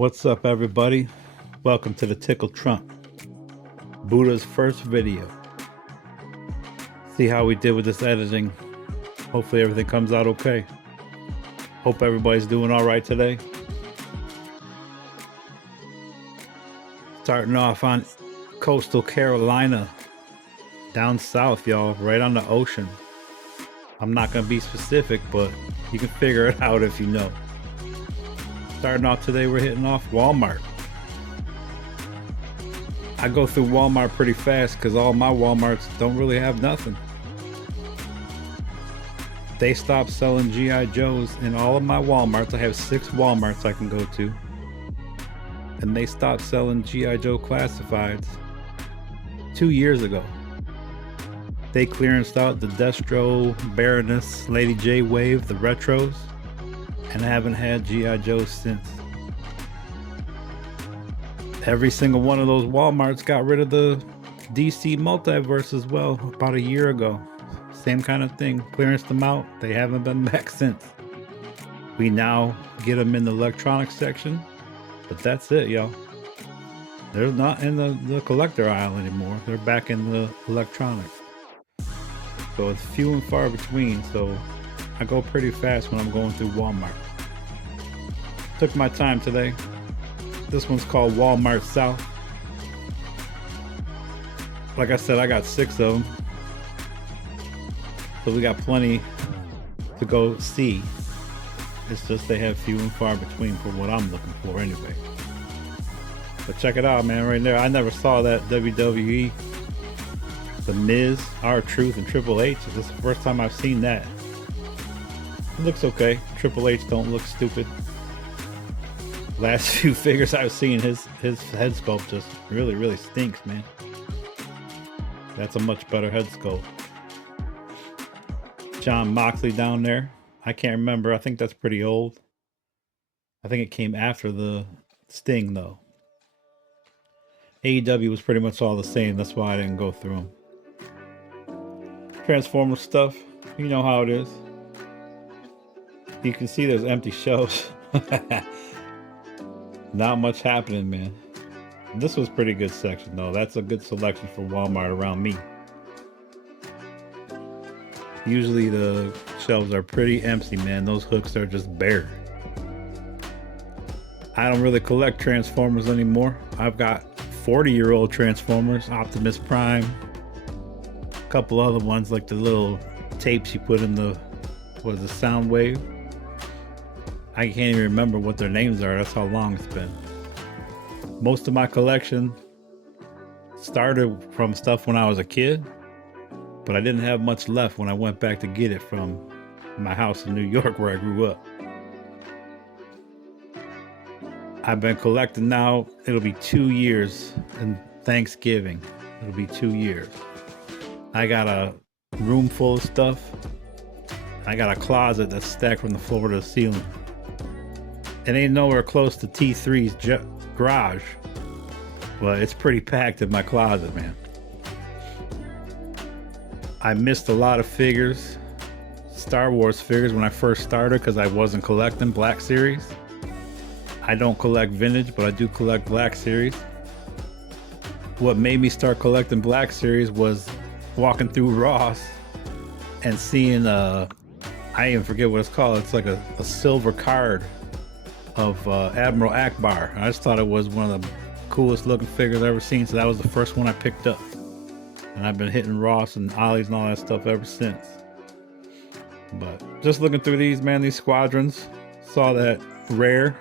What's up, everybody? Welcome to the Tickle Trump, Buddha's first video. See how we did with this editing. Hopefully everything comes out okay. Hope everybody's doing all right today. Starting off on coastal Carolina, down south, y'all, right on the ocean. I'm not gonna be specific, but you can figure it out if you know. Starting off today, we're hitting off Walmart. I go through Walmart pretty fast because all my Walmarts don't really have nothing. They stopped selling G.I. Joes in all of my Walmarts. I have 6 Walmarts I can go to. And they stopped selling G.I. Joe classifieds 2 years ago. They clearanced out the Destro, Baroness, Lady J Wave, the retros, and haven't had G.I. Joes since. Every single one of those Walmarts got rid of the DC multiverse as well about a year ago. Same kind of thing, clearance them out. They haven't been back since. We now get them in the electronics section, but that's it, y'all. They're not in the collector aisle anymore. They're back in the electronics. So it's few and far between, so I go pretty fast when I'm going through Walmart. Took my time today. This one's called Walmart South. Like I said, I got 6 of them. So we got plenty to go see. It's just they have few and far between for what I'm looking for anyway. But check it out, man, right there. I never saw that WWE. The Miz, R-Truth, and Triple H. This is the first time I've seen that. It looks okay. Triple H don't look stupid. Last few figures I've seen, his head sculpt just really stinks, man. That's a much better head sculpt. John Moxley down there. I can't remember. I think that's pretty old. I think it came after the Sting, though. AEW was pretty much all the same. That's why I didn't go through them. Transformers stuff. You know how it is. You can see there's empty shelves. Not much happening, man. This was pretty good section, though. That's a good selection for Walmart around me. Usually the shelves are pretty empty, man. Those hooks are just bare. I don't really collect Transformers anymore. I've got 40-year-old Transformers, Optimus Prime, a couple other ones like the little tapes you put in the, what is it, sound wave? I can't even remember what their names are. That's how long it's been. Most of my collection started from stuff when I was a kid, but I didn't have much left when I went back to get it from my house in New York where I grew up. I've been collecting now, it'll be 2 years in Thanksgiving. It'll be 2 years. I got a room full of stuff. I got a closet that's stacked from the floor to the ceiling. It ain't nowhere close to T3's garage, but it's pretty packed in my closet, man. I missed a lot of figures, Star Wars figures, when I first started because I wasn't collecting Black Series. I don't collect vintage, but I do collect Black Series. What made me start collecting Black Series was walking through Ross and seeing, I even forget what it's called. It's like a silver card of Admiral Akbar. I just thought it was one of the coolest looking figures I've ever seen, so that was the first one I picked up. And I've been hitting Ross and Ollies and all that stuff ever since. But just looking through these, man, these squadrons, saw that rare,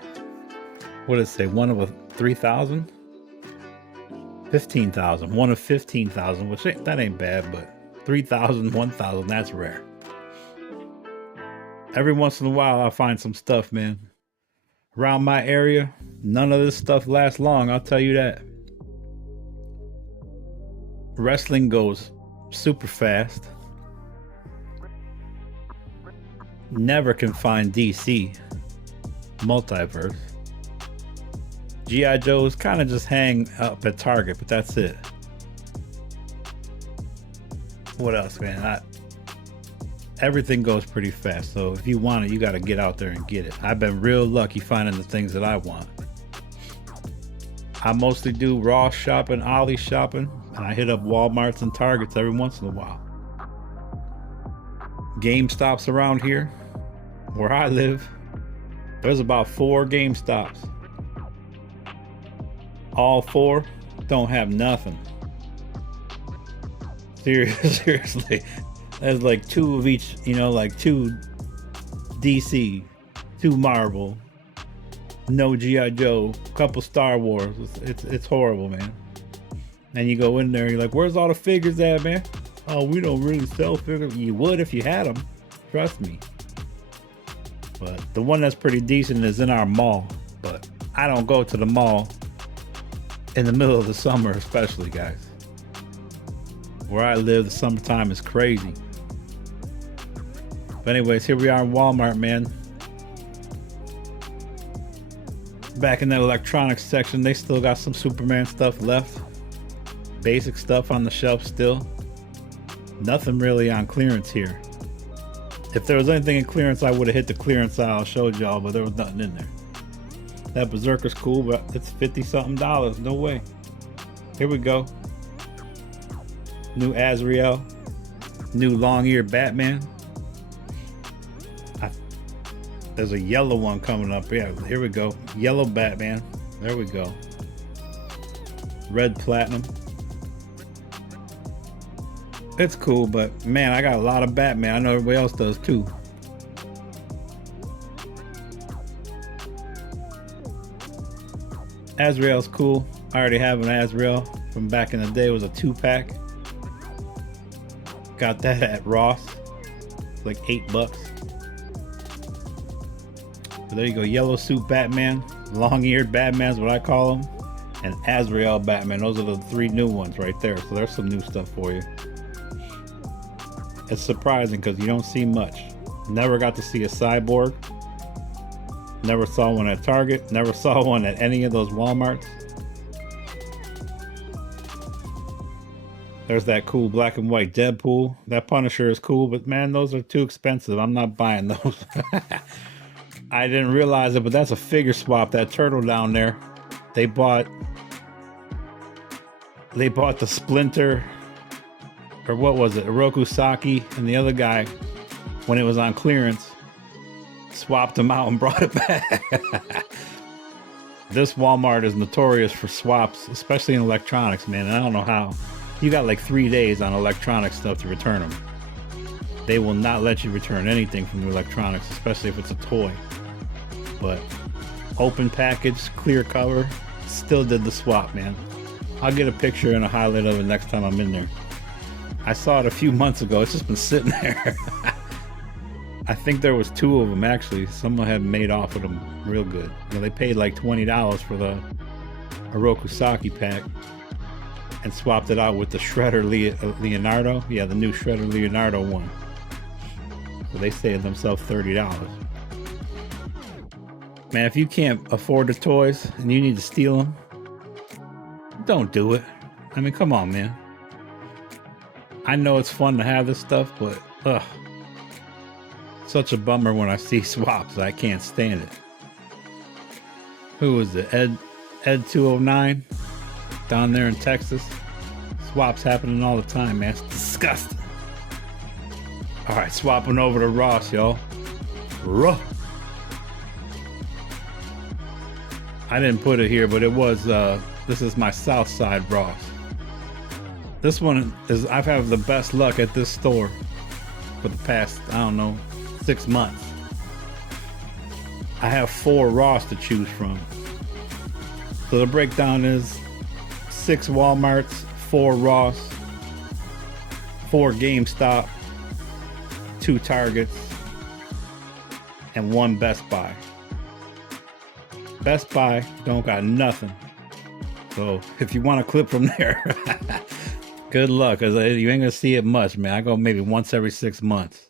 what did it say, one of a 3,000? 15,000, one of 15,000, which that ain't bad, but 3,000, 1,000, that's rare. Every once in a while I'll find some stuff, man. Around my area, none of this stuff lasts long, I'll tell you that. Wrestling goes super fast. Never can find DC multiverse. G.I. Joes kind of just hang up at Target, but that's it. What else, man? Everything goes pretty fast, so if you want it, you got to get out there and get it. I've been real lucky finding the things that I want. I mostly do Ross shopping, Ollies shopping, and I hit up Walmarts and Targets every once in a while. GameStops around here, where I live, there's about 4 GameStops. All 4 don't have nothing. Seriously, there's like 2 of each, you know, like 2 DC, 2 Marvel, no G.I. Joe, couple Star Wars. It's horrible, man. And you go in there, you're like, where's all the figures at, man? Oh, we don't really sell figures. You would if you had them, trust me. But the one that's pretty decent is in our mall. But I don't go to the mall in the middle of the summer, especially, guys. Where I live, the summertime is crazy. But anyways, here we are in Walmart, man. Back in that electronics section, they still got some Superman stuff left. Basic stuff on the shelf still. Nothing really on clearance here. If there was anything in clearance, I would have hit the clearance aisle, showed y'all, but there was nothing in there. That Berserker's cool, but it's $50-something. No way. Here we go. New Azrael. New long-eared Batman. There's a yellow one coming up. Yeah, here we go. Yellow Batman. There we go. Red Platinum. It's cool, but man, I got a lot of Batman. I know everybody else does too. Azrael's cool. I already have an Azrael from back in the day. It was a 2-pack. Got that at Ross. It's like $8. But there you go. Yellow suit Batman. Long-eared Batman's what I call them. And Azrael Batman. Those are the 3 new ones right there. So there's some new stuff for you. It's surprising because you don't see much. Never got to see a Cyborg. Never saw one at Target. Never saw one at any of those Walmarts. There's that cool black and white Deadpool. That Punisher is cool, but man, those are too expensive. I'm not buying those. I didn't realize it, but that's a figure swap. That turtle down there. They bought the Splinter, or what was it, Oroku Saki, and the other guy, when it was on clearance, swapped them out and brought it back. This Walmart is notorious for swaps, especially in electronics, man. And I don't know how. You got like 3 days on electronic stuff to return them. They will not let you return anything from the electronics, especially if it's a toy. But open package, clear cover, still did the swap, man. I'll get a picture and a highlight of it next time I'm in there. I saw it a few months ago. It's just been sitting there. I think there was 2 of them actually. Someone had made off with them real good. You know, they paid like $20 for the Oroku Saki pack and swapped it out with the Shredder Leonardo. Yeah, the new Shredder Leonardo one. So they saved themselves $30. Man, if you can't afford the toys and you need to steal them, don't do it. I mean, come on, man. I know it's fun to have this stuff, but ugh. Such a bummer when I see swaps. I can't stand it. Who is it? Ed 209 down there in Texas. Swaps happening all the time, man. It's disgusting. All right, swapping over to Ross, y'all. Ruh. I didn't put it here, but it was, this is my South Side Ross. This one is, I've had the best luck at this store for the past, I don't know, 6 months. I have 4 Ross to choose from. So the breakdown is 6 Walmarts, 4 Ross, 4 GameStop, 2 Targets, and 1 Best Buy. Best Buy don't got nothing. So if you want a clip from there, good luck, because you ain't gonna see it much, man. I go maybe once every 6 months.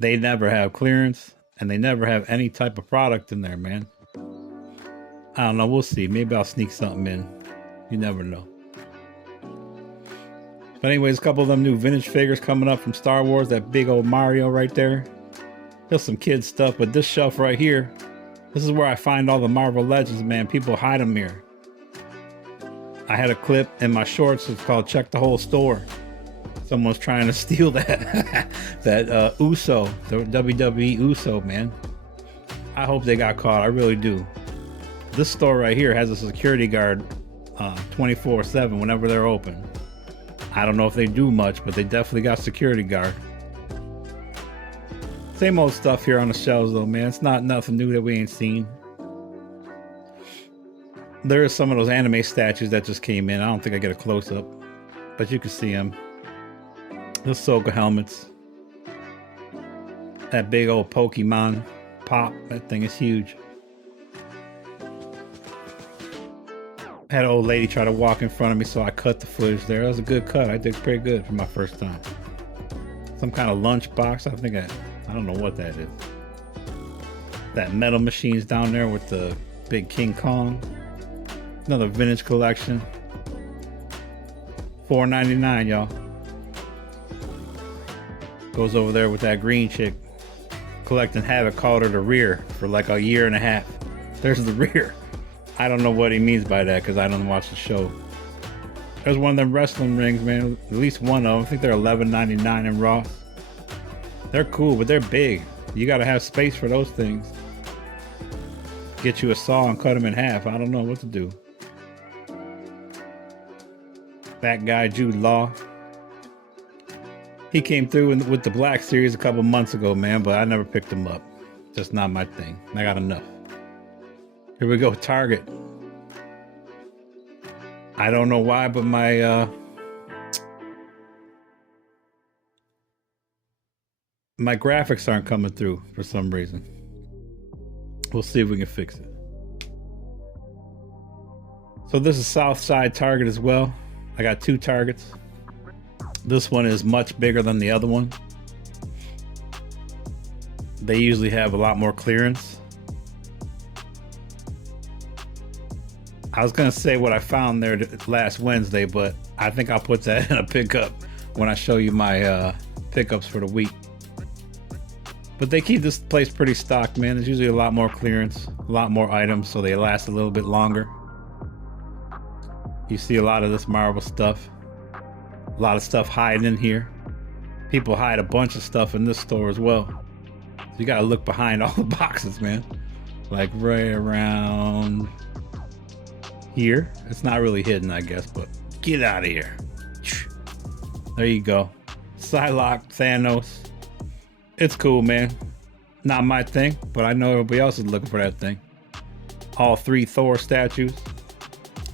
They never have clearance, and they never have any type of product in there, man. I don't know, we'll see. Maybe I'll sneak something in. You never know. But anyways, a couple of them new vintage figures coming up from Star Wars. That big old Mario right there. Just some kid stuff, but this shelf right here, this is where I find all the Marvel Legends, man. People hide them here. I had a clip in my shorts. It's called "Check the Whole Store." Someone's trying to steal that that Uso, the WWE Uso, man. I hope they got caught. I really do. This store right here has a security guard 24/7 whenever they're open. I don't know if they do much, but they definitely got security guard. Same old stuff here on the shelves though, man. It's not nothing new that we ain't seen. There are some of those anime statues that just came in. I don't think I get a close-up, but you can see them. The Soka helmets. That big old Pokemon pop. That thing is huge. Had an old lady try to walk in front of me, so I cut the footage there. That was a good cut. I did pretty good for my first time. Some kind of lunch box. I don't know what that is. That metal machine's down there with the big King Kong. Another vintage collection. $4.99, y'all. Goes over there with that green chick collecting Havoc. Called her the rear for like a year and a half. There's the rear. I don't know what he means by that because I don't watch the show. There's one of them wrestling rings, man. At least one of them. I think they're $11.99 in Ross. They're cool, but they're big. You got to have space for those things. Get you a saw and cut them in half. I don't know what to do. That guy, Jude Law. He came through with the Black Series a couple months ago, man, but I never picked him up. Just not my thing. I got enough. Here we go, Target. I don't know why, but my graphics aren't coming through for some reason. We'll see if we can fix it. So this is Southside Target as well. I got two Targets. This one is much bigger than the other one. They usually have a lot more clearance. I was gonna say what I found there last Wednesday, but I think I'll put that in a pickup when I show you my pickups for the week. But they keep this place pretty stocked, man. There's usually a lot more clearance, a lot more items, so they last a little bit longer. You see a lot of this Marvel stuff. A lot of stuff hiding in here. People hide a bunch of stuff in this store as well. So you gotta look behind all the boxes, man. Like right around here. It's not really hidden, I guess, but get out of here. There you go. Psylocke, Thanos. It's cool, man. Not my thing, but I know everybody else is looking for that thing. All three Thor statues.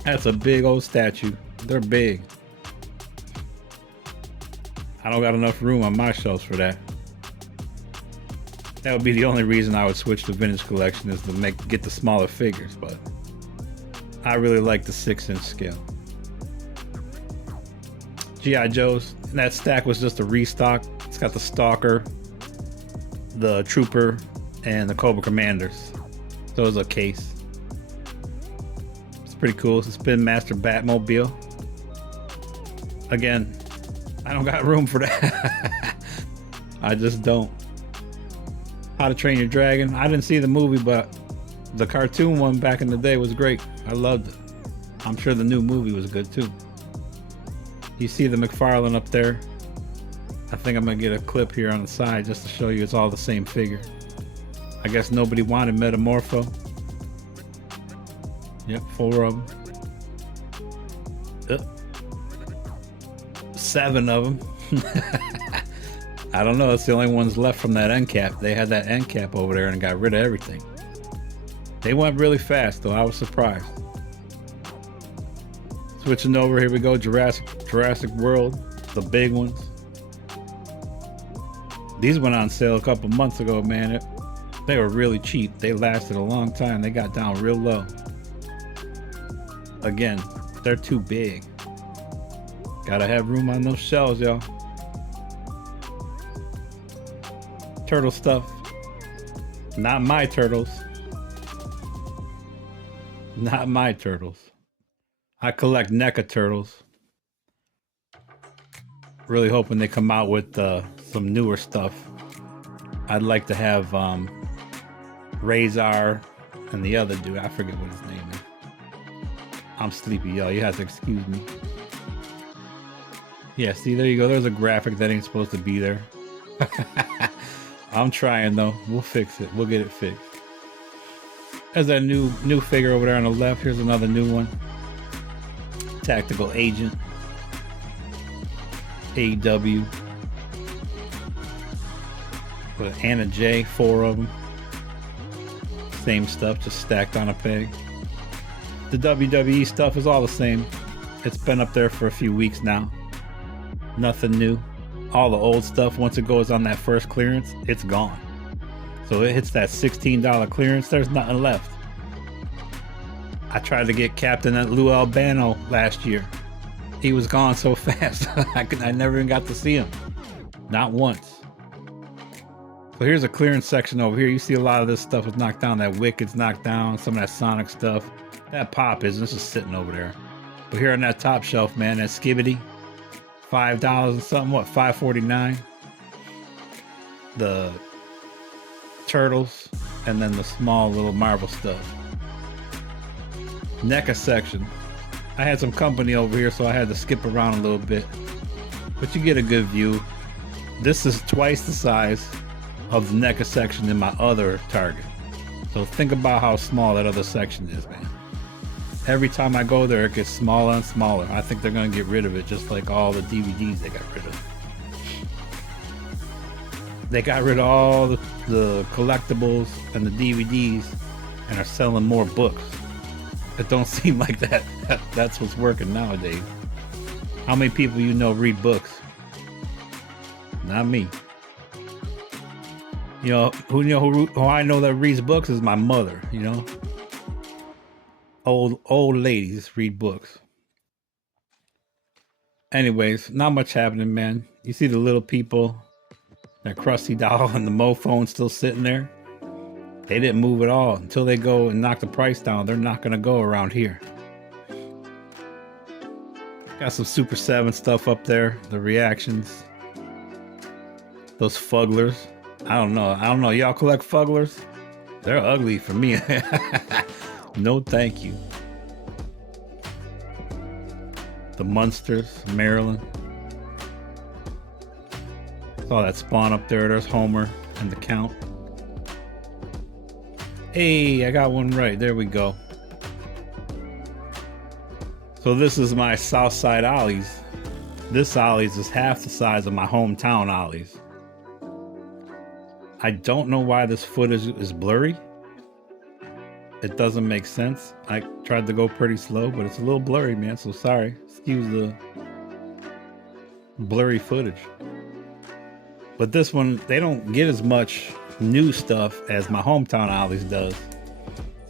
That's a big old statue. They're big. I don't got enough room on my shelves for that. That would be the only reason I would switch to vintage collection, is to get the smaller figures, but I really like the 6-inch scale. G.I. Joe's. That stack was just a restock. It's got the Stalker, the Trooper, and the Cobra Commanders. So it was a case. It's pretty cool. It's a Spin Master Batmobile. Again, I don't got room for that. I just don't. How to Train Your Dragon. I didn't see the movie, but the cartoon one back in the day was great. I loved it. I'm sure the new movie was good too. You see the McFarlane up there. I think I'm gonna get a clip here on the side just to show you it's all the same figure. I guess nobody wanted Metamorpho. Yep, 4 of them. 7 of them. I don't know, it's the only ones left from that end cap. They had that end cap over there and got rid of everything. They went really fast though, I was surprised. Switching over, here we go, Jurassic World, the big ones. These went on sale a couple months ago, man. They were really cheap. They lasted a long time. They got down real low. Again, they're too big. Gotta have room on those shelves, y'all. Turtle stuff. Not my turtles. Not my turtles. I collect NECA turtles. Really hoping they come out with some newer stuff. I'd like to have Razor and the other dude. I forget what his name is. I'm sleepy, y'all. You have to excuse me. Yeah, see, there you go. There's a graphic that ain't supposed to be there. I'm trying though. We'll fix it. We'll get it fixed. There's that new figure over there on the left. Here's another new one. Tactical Agent. AEW. With Anna J, 4 of them. Same stuff, just stacked on a peg. The WWE stuff is all the same. It's been up there for a few weeks now. Nothing new. All the old stuff, once it goes on that first clearance, it's gone. So it hits that $16 clearance, there's nothing left. I tried to get Captain Lou Albano last year. He was gone so fast, I never even got to see him. Not once. So here's a clearance section over here. You see a lot of this stuff is knocked down. That Wicked's knocked down, some of that Sonic stuff. That Pop is, this is sitting over there. But here on that top shelf, man, that Skibbity, $5 and something, what, $5.49? The Turtles, and then the small little Marvel stuff. NECA section. I had some company over here, so I had to skip around a little bit. But you get a good view. This is twice the size of the NECA section in my other Target. So think about how small that other section is, man. Every time I go there, it gets smaller and smaller. I think they're going to get rid of it, just like all the DVDs they got rid of. They got rid of all the collectibles and the DVDs and are selling more books. It don't seem like that's what's working nowadays. How many people you know read Not me. You know who I know that reads books is my mother. You know, old ladies read books. Anyways, not much happening, man. You see the little people, that Krusty Doll and the Mo phone still sitting there. They didn't move at all until they go and knock the price down. They're not gonna go around here. Got some Super 7 stuff up there. The reactions. Those Fugglers. I don't know. Y'all collect Fugglers? They're ugly for me. No, thank you. The Munsters, Maryland. Saw that Spawn up there. There's Homer and the Count. Hey, I got one right. There we go. So this is my Southside Ollies. This Ollies is half the size of my hometown Ollies. I don't know why this footage is blurry. It doesn't make sense. I tried to go pretty slow, but it's a little blurry, man. So sorry. Excuse the blurry footage. But this one, they don't get as much new stuff as my hometown Ollies does.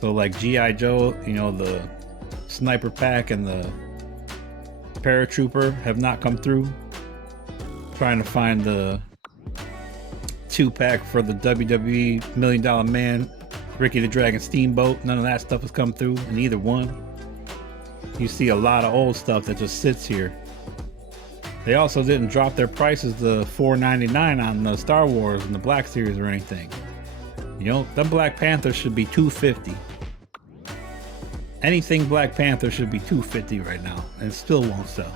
So like G.I. Joe, you know, the Sniper Pack and the Paratrooper have not come through. Trying to find the 2-pack for the WWE $1 Million Man, Ricky the Dragon Steamboat. None of that stuff has come through in either one. You see a lot of old stuff that just sits here. They also didn't drop their prices to $4.99 on the Star Wars and the Black Series or anything. You know, the Black Panther should be $2.50. Anything Black Panther should be $2.50 right now, and it still won't sell.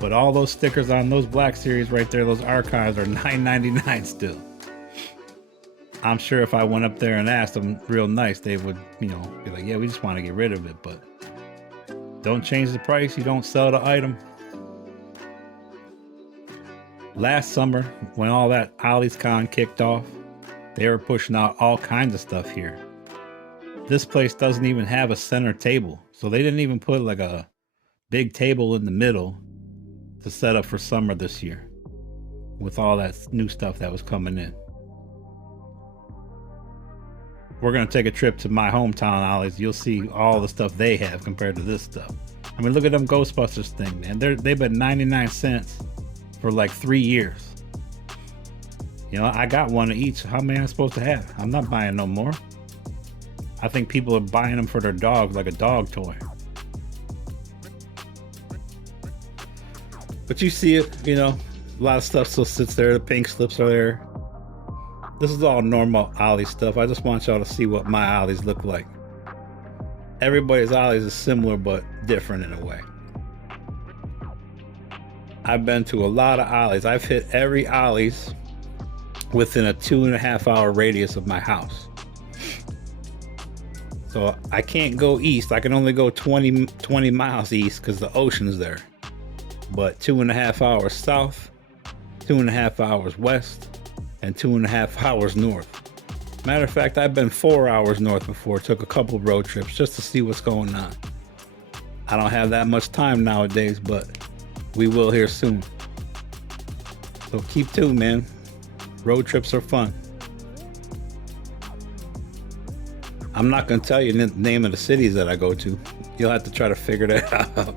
But all those stickers on those Black Series right there, those archives, are $9.99 still. I'm sure if I went up there and asked them real nice, they would, you know, be like, yeah, we just want to get rid of it, but don't change the price, you don't sell the item. Last summer, when all that Ollie's Con kicked off, they were pushing out all kinds of stuff here. This place doesn't even have a center table, so they didn't even put like a big table in the middle to set up for summer this year with all that new stuff that was coming in. We're going to take a trip to my hometown Ollies. You'll see all the stuff they have compared to this stuff. I mean, look at them Ghostbusters thing, man. They've been 99 cents for like 3 years. You know, I got one of each. How many am I supposed to have? I'm not buying no more. I think people are buying them for their dogs, like a dog toy. But you see it, you know, a lot of stuff still sits there. The pink slips are there. This is all normal Ollie stuff. I just want y'all to see what my Ollies look like. Everybody's Ollies is similar but different in a way. I've been to a lot of Ollies. I've hit every Ollies within a 2.5 hour radius of my house. So I can't go east. I can only go 20 miles east because the ocean's there. But 2.5 hours south, 2.5 hours west, and 2.5 hours north. Matter of fact, I've been 4 hours north before. Took a couple road trips just to see what's going on. I don't have that much time nowadays, but we will here soon. So keep tuned, man. Road trips are fun. I'm not going to tell you the name of the cities that I go to. You'll have to try to figure that out.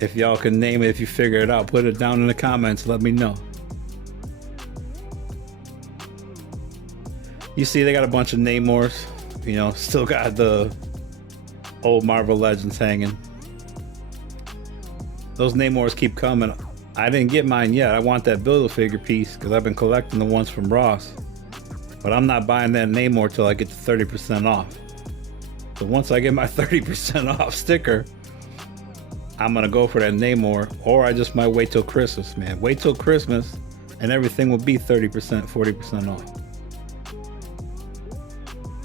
If y'all can name it, if you figure it out, put it down in the comments. Let me know. You see, they got a bunch of Namors. You know, still got the old Marvel Legends hanging. Those Namors keep coming. I didn't get mine yet. I want that Build-A-Figure piece because I've been collecting the ones from Ross. But I'm not buying that Namor till I get to 30% off. So once I get my 30% off sticker, I'm gonna go for that Namor, or I just might wait till Christmas, man. Wait till Christmas and everything will be 30%, 40% off.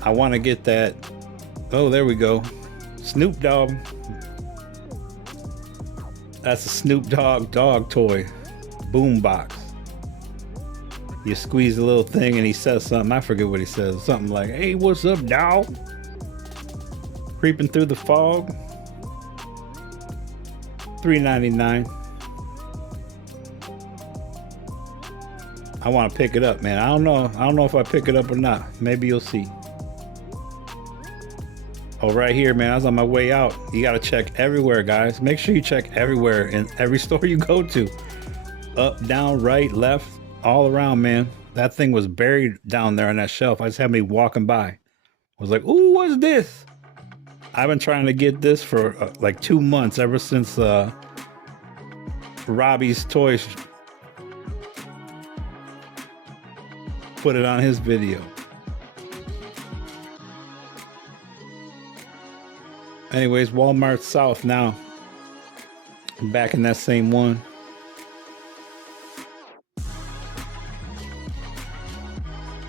I want to get that. Oh, there we go. Snoop Dogg. That's a Snoop Dogg dog toy. Boombox. You squeeze the little thing and he says something. I forget what he says. Something like, "Hey, what's up, dog?" Creeping through the fog. $3.99. I want to pick it up, man. I don't know if I pick it up or not. Maybe you'll see. Oh, right here, man. I was on my way out. You got to check everywhere, guys. Make sure you check everywhere in every store you go to. Up, down, right, left, all around, man. That thing was buried down there on that shelf. I just had me walking by. I was like, "Ooh, what's this?" I've been trying to get this for like 2 months, ever since Robbie's Toys put it on his video. Anyways, Walmart South now. I'm back in that same one.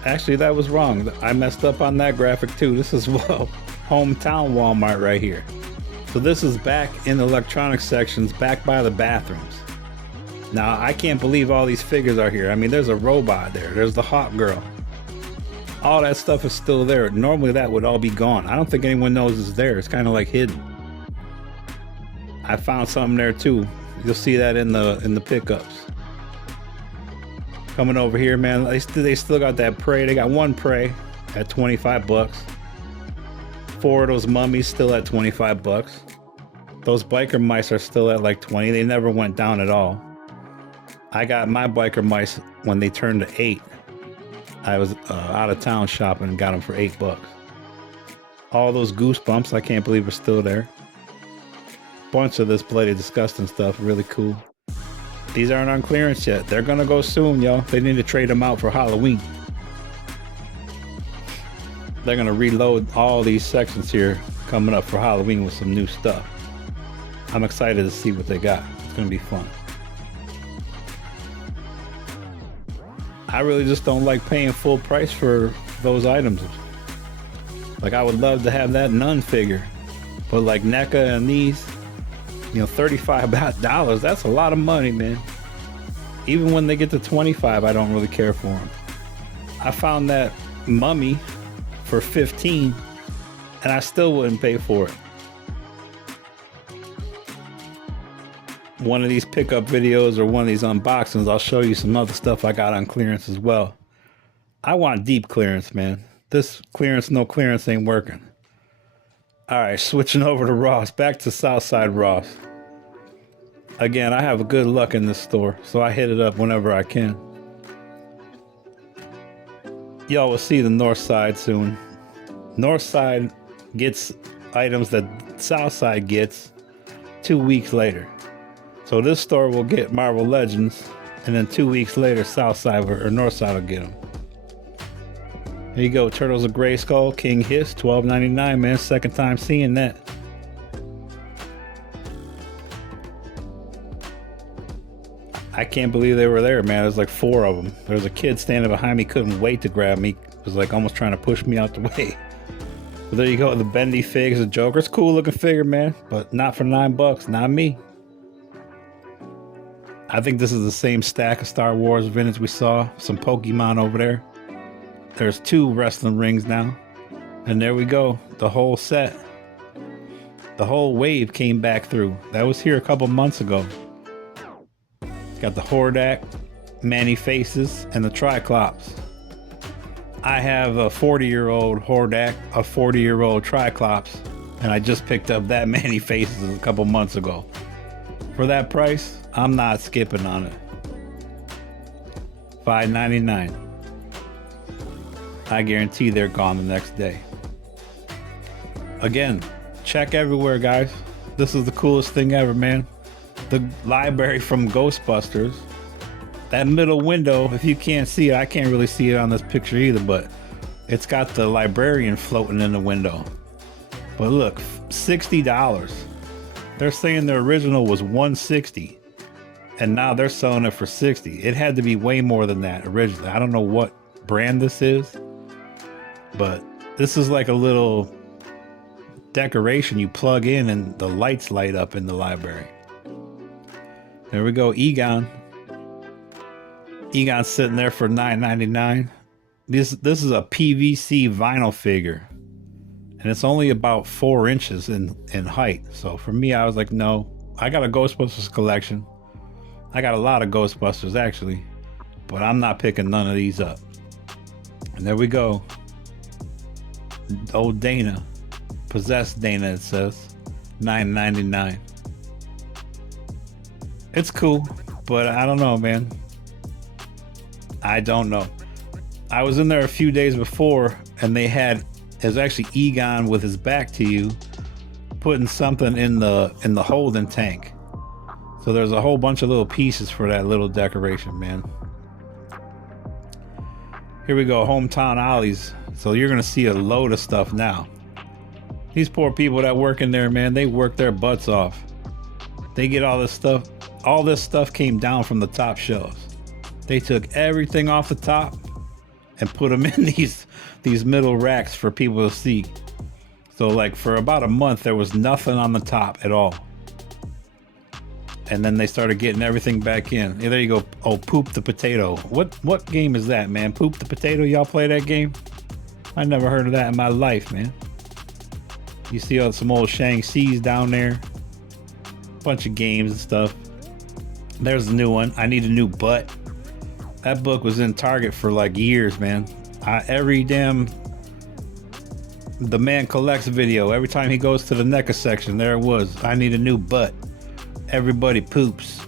Actually, that was wrong. I messed up on that graphic too. This is hometown Walmart right here. So this is back in the electronics sections, back by the bathrooms. Now, I can't believe all these figures are here. I mean, there's a robot there. There's the Hawk Girl. All that stuff is still there. Normally that would all be gone. I don't think anyone knows it's there. It's kind of like hidden. I found something there too. You'll see that in the pickups. Coming over here, man. They still got that Prey. They got one Prey at 25 bucks. 4 of those mummies still at 25 bucks. Those biker mice are still at like 20. They never went down at all. I got my biker mice when they turned to 8. I was out of town shopping and got them for 8 bucks. All those Goosebumps, I can't believe are still there. Bunch of this bloody disgusting stuff, really cool. These aren't on clearance yet. They're gonna go soon, y'all. They need to trade them out for Halloween. They're gonna reload all these sections here coming up for Halloween with some new stuff. I'm excited to see what they got. It's gonna be fun. I really just don't like paying full price for those items. Like, I would love to have that Nun figure, but like NECA and these, you know, $35, that's a lot of money, man. Even when they get to 25, I don't really care for them. I found that mummy for 15 and I still wouldn't pay for it. One of these pickup videos or one of these unboxings, I'll show you some other stuff I got on clearance as well. I want deep clearance, man. This clearance, no clearance ain't working. All right, switching over to Ross, back to Southside Ross. Again, I have good luck in this store, so I hit it up whenever I can. Y'all will see the North Side soon. North Side gets items that Southside gets 2 weeks later. So this store will get Marvel Legends, and then 2 weeks later, Southside or Northside will get them. There you go, Turtles of Grayskull, King Hiss, $12.99, man. Second time seeing that. I can't believe they were there, man. There's like 4 of them. There was a kid standing behind me, couldn't wait to grab me. It was like almost trying to push me out the way. But there you go, the bendy figs, the Joker. It's a cool looking figure, man, but not for $9, not me. I think this is the same stack of Star Wars vintage we saw. Some Pokemon over there. There's 2 wrestling rings now. And there we go, the whole set. The whole wave came back through. That was here a couple months ago. Got the Hordak, Manny Faces, and the Triclops. I have a 40-year-old Hordak, a 40-year-old Triclops, and I just picked up that Manny Faces a couple months ago. For that price, I'm not skipping on it. $5.99. I guarantee they're gone the next day. Again, check everywhere, guys. This is the coolest thing ever, man. The library from Ghostbusters. That middle window, if you can't see it, I can't really see it on this picture either, but it's got the librarian floating in the window. But look, $60. They're saying the original was $160, and now they're selling it for $60. It had to be way more than that originally. I don't know what brand this is, but this is like a little decoration you plug in and the lights light up in the library. There we go, Egon. Egon's sitting there for $9.99. This is a PVC vinyl figure, and it's only about 4 inches in height. So for me, I was like, no. I got a Ghostbusters collection. I got a lot of Ghostbusters actually, but I'm not picking none of these up. And there we go. Old Dana, possessed Dana, it says, $9.99. It's cool, but I don't know, man. I don't know. I was in there a few days before, and they had, it was actually Egon with his back to you, putting something in the holding tank. So there's a whole bunch of little pieces for that little decoration, man. Here we go, hometown Ollies. So you're gonna see a load of stuff now. These poor people that work in there, man, they work their butts off. They get all this stuff. All this stuff came down from the top shelves. They took everything off the top and put them in these middle racks for people to see. So like for about a month, there was nothing on the top at all. And then they started getting everything back in. There you go. Oh, Poop the Potato. What game is that, man? Poop the Potato? Y'all play that game? I never heard of that in my life, man. You see some old Shang-Chi's down there. Bunch of games and stuff. There's a new one. I Need a New Butt. That book was in Target for like years, man. Every damn The Man Collects video, every time he goes to the NECA section, there it was. I need a new butt. Everybody poops.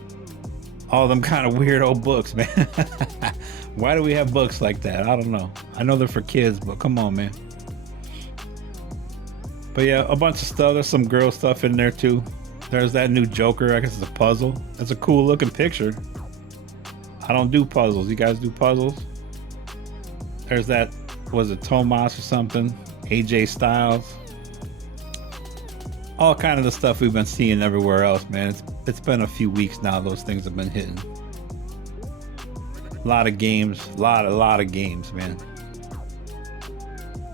All them kind of weird old books, man. Why do we have books like that? I don't know. I know they're for kids, but come on, man. But yeah, a bunch of stuff. There's some girl stuff in there too. There's that new Joker. I guess it's a puzzle. That's a cool looking picture. I don't do puzzles. You guys do puzzles? There's that, was it Tomas or something? AJ Styles. All kind of the stuff we've been seeing everywhere else, man. It's been a few weeks now those things have been hitting. A lot of games, a lot of games, man.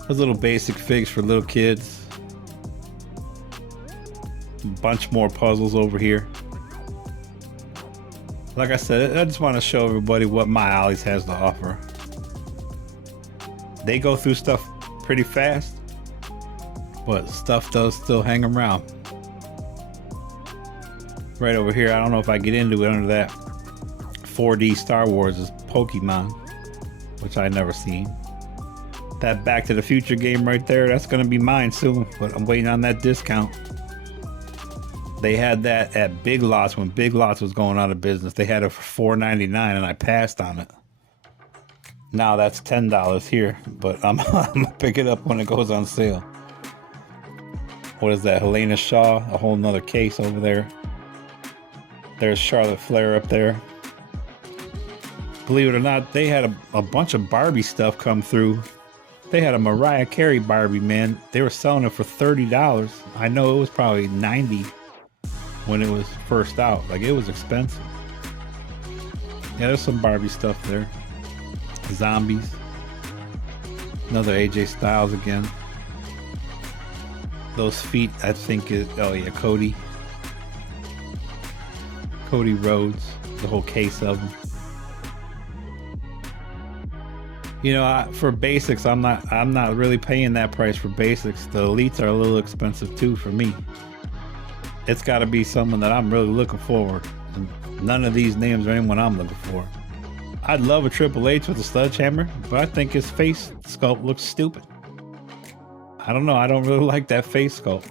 Those little basic figs for little kids. A bunch more puzzles over here. Like I said, I just want to show everybody what my Ollies has to offer. They go through stuff pretty fast, but stuff does still hang around. Right over here, I don't know if I get into it under that 4D Star Wars is Pokemon, which I never seen. That Back to the Future game right there, that's gonna be mine soon, but I'm waiting on that discount. They had that at Big Lots when Big Lots was going out of business. They had it for $4.99 and I passed on it. Now that's $10 here, but I'm gonna pick it up when it goes on sale. What is that? Helena Shaw, a whole nother case over there. There's Charlotte Flair up there. Believe it or not, they had a bunch of Barbie stuff come through They had a Mariah Carey Barbie, man. They were selling it for $30. I know it was probably $90 when it was first out. Like, it was expensive. Yeah, there's some Barbie stuff there. Zombies. Another AJ Styles again. Those feet, I think is, oh yeah, Cody Rhodes, the whole case of them. You know, for basics, I'm not really paying that price for basics. The elites are a little expensive too for me. It's got to be someone that I'm really looking forward. And none of these names are anyone I'm looking for. I'd love a Triple H with a sledgehammer, but I think his face sculpt looks stupid. I don't know. I don't really like that face sculpt.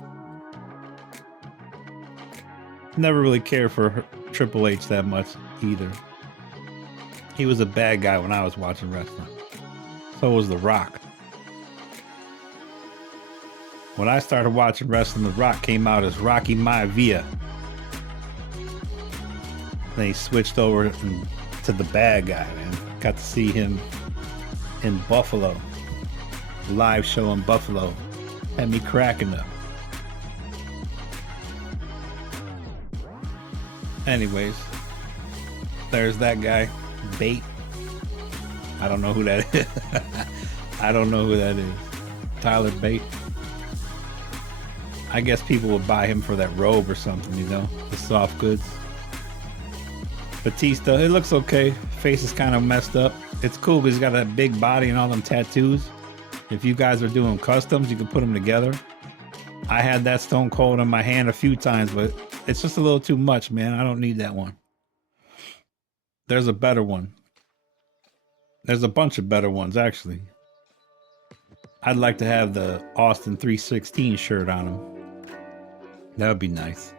Never really cared for Triple H that much either. He was a bad guy when I was watching wrestling. So was The Rock. When I started watching wrestling, The Rock came out as Rocky Maivia. Then he switched over to the bad guy, man. Got to see him in Buffalo. Live show in Buffalo. Had me cracking up. Anyways, there's that guy, Bate. I don't know who that is. I don't know who that is. Tyler Bate. I guess people would buy him for that robe or something, you know, the soft goods. Batista, it looks okay. Face is kind of messed up. It's cool because he's got that big body and all them tattoos. If you guys are doing customs, you can put them together. I had that Stone Cold in my hand a few times, but it's just a little too much, man. I don't need that one. There's a better one. There's a bunch of better ones, actually. I'd like to have the Austin 316 shirt on him. That would be nice.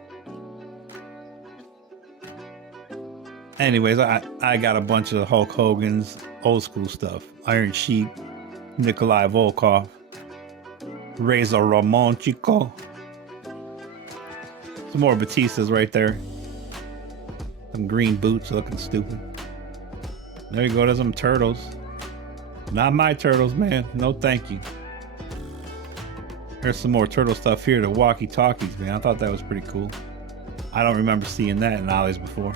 Anyways, I got a bunch of Hulk Hogan's old school stuff. Iron Sheik, Nikolai Volkov, Razor Ramon Chico. Some more Batistas right there. Some green boots looking stupid. There you go, there's some turtles. Not my turtles, man. No thank you. There's some more turtle stuff here, the walkie-talkies, man. I thought that was pretty cool. I don't remember seeing that in Ollies before.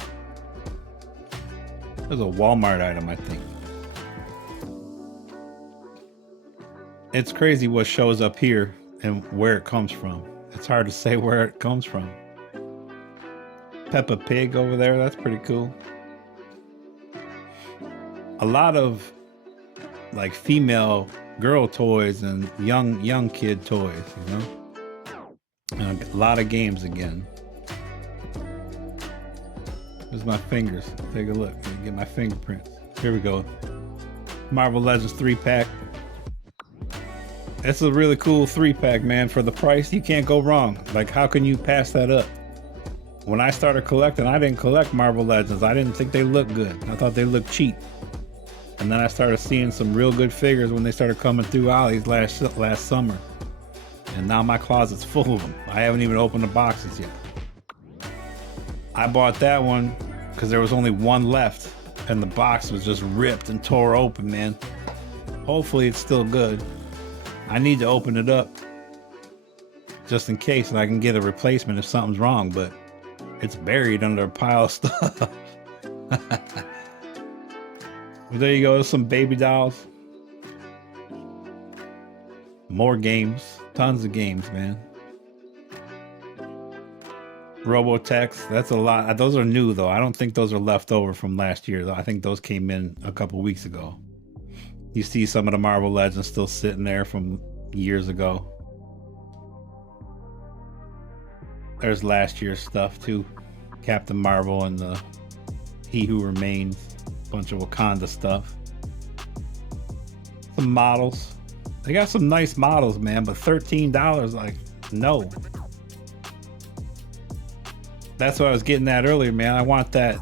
There's a Walmart item, I think. It's crazy what shows up here and where it comes from. It's hard to say where it comes from. Peppa Pig over there, that's pretty cool. A lot of like female girl toys and young kid toys, you know? And a lot of games again. There's my fingers. Take a look. Get my fingerprints. Here we go. Marvel Legends 3-pack. It's a really cool 3-pack, man. For the price, you can't go wrong. Like, how can you pass that up? When I started collecting, I didn't collect Marvel Legends. I didn't think they looked good. I thought they looked cheap. And then I started seeing some real good figures when they started coming through Ollies last summer. And now my closet's full of them. I haven't even opened the boxes yet. I bought that one because there was only one left and the box was just ripped and tore open, man. Hopefully it's still good. I need to open it up just in case and I can get a replacement if something's wrong, but it's buried under a pile of stuff. Well, there you go, there's some baby dolls. More games, tons of games, man. Robotex, that's a lot. Those are new though. I don't think those are left over from last year though. I think those came in a couple weeks ago. You see some of the Marvel Legends still sitting there from years ago. There's last year's stuff too. Captain Marvel and the He Who Remains. Bunch of Wakanda stuff. Some models. They got some nice models, man, but $13, like, no. That's what I was getting at earlier, man. I want that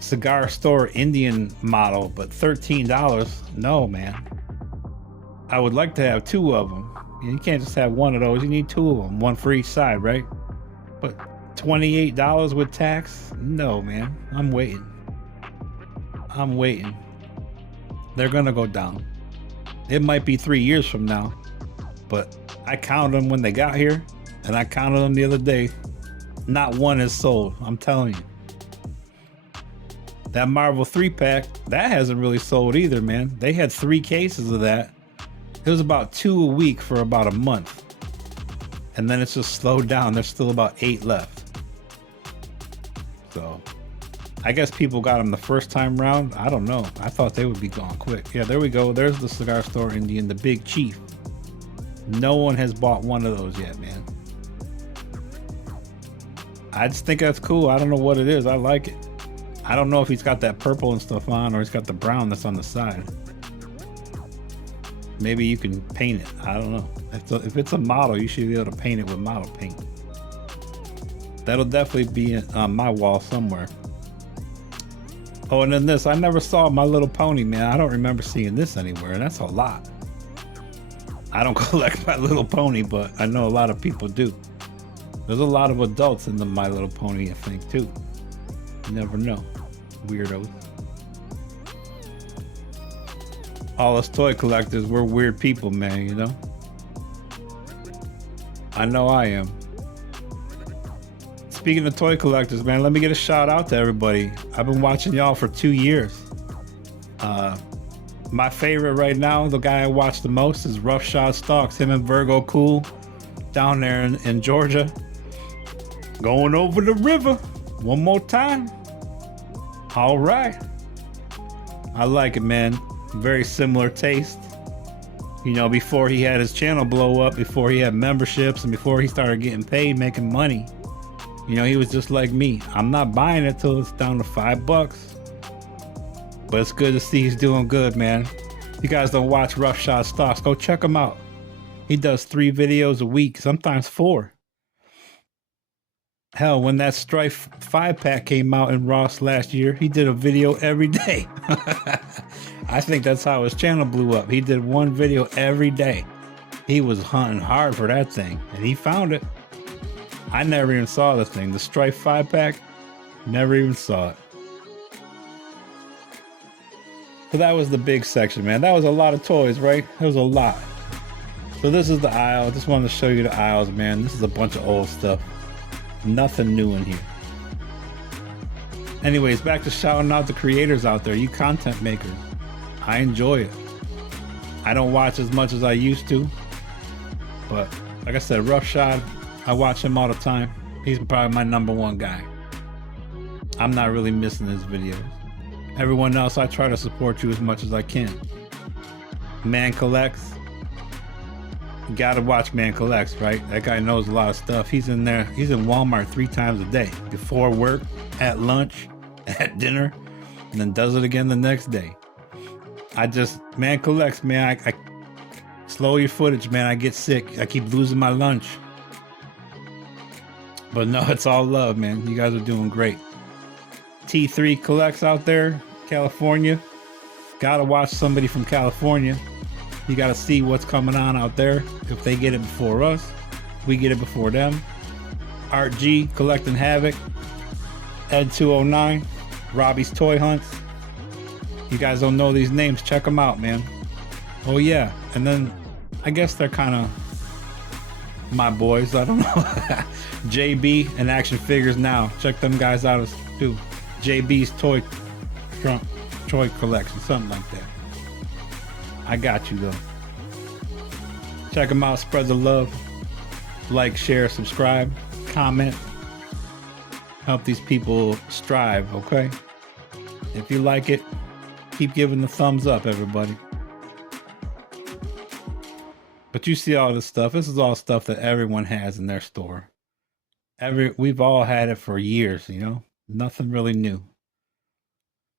cigar store Indian model, but $13, no, man. I would like to have two of them. You can't just have one of those. You need two of them, one for each side, right? But $28 with tax? No, man. I'm waiting. They're gonna go down. It might be 3 years from now, but I counted them when they got here, and I counted them the other day. Not one is sold, I'm telling you. That Marvel 3-pack, that hasn't really sold either, man. They had 3 cases of that. It was about 2 a week for about a month. And then it's just slowed down. There's still about 8 left. So, I guess people got them the first time round. I don't know. I thought they would be gone quick. Yeah, there we go. There's the cigar store Indian, the Big Chief. No one has bought one of those yet, man. I just think that's cool. I don't know what it is. I like it. I don't know if he's got that purple and stuff on, or he's got the brown that's on the side. Maybe you can paint it. I don't know. If it's a model, you should be able to paint it with model paint. That'll definitely be on my wall somewhere. Oh, and then this. I never saw My Little Pony, man. I don't remember seeing this anywhere. That's a lot. I don't collect My Little Pony, but I know a lot of people do. There's a lot of adults in the My Little Pony, I think, too. You never know. Weirdos. All us toy collectors, we're weird people, man, you know? I know I am. Speaking of toy collectors, man, let me get a shout out to everybody. I've been watching y'all for 2 years. My favorite right now, the guy I watch the most, is Roughshod Stalks. Him and Virgo Cool down there in Georgia. Going over the river one more time. All right. I like it, man. Very similar taste. You know, before he had his channel blow up, before he had memberships, and before he started getting paid, making money, you know, he was just like me. I'm not buying it till it's down to $5. But it's good to see he's doing good, man. If you guys don't watch Roughshod Stalks, go check him out. He does 3 videos a week, sometimes 4. Hell, when that Strife 5-pack came out in Ross last year, he did a video every day. I think that's how his channel blew up. He did 1 video every day. He was hunting hard for that thing, and he found it. I never even saw the thing. The Strife 5-pack, never even saw it. So that was the big section, man. That was a lot of toys, right? There was a lot. So this is the aisle. I just wanted to show you the aisles, man. This is a bunch of old stuff. Nothing new in here. Anyways, back to shouting out the creators out there, you content makers. I enjoy it. I don't watch as much as I used to, but like I said, Roughshod, I watch him all the time. He's probably my #1 guy. I'm not really missing his videos. Everyone else, I try to support you as much as I can. Man Collects. You gotta watch Man Collects, right? That guy knows a lot of stuff. He's in there. He's in Walmart 3 times a day. Before work, at lunch, at dinner, and then does it again the next day. Man Collects, man. I slow your footage, man. I get sick. I keep losing my lunch. But no, it's all love, man. You guys are doing great. T3 Collects out there, California. Gotta watch somebody from California. You gotta see what's coming on out there. If they get it before us, we get it before them. Art G, Collecting Havoc. Ed 209, Robbie's Toy Hunts. You guys don't know these names, check them out, man. Oh yeah, and then I guess they're kind of my boys, I don't know. JB and Action Figures Now. Check them guys out too. JB's Toy Collection, something like that. I got you though. Check them out, spread the love. Like, share, subscribe, comment. Help these people strive, okay? If you like it, keep giving the thumbs up, everybody. But you see all this stuff. This is all stuff that everyone has in their store. We've all had it for years, you know? Nothing really new.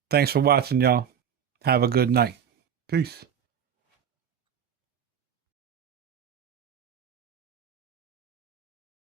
Thanks for watching, y'all. Have a good night. Peace.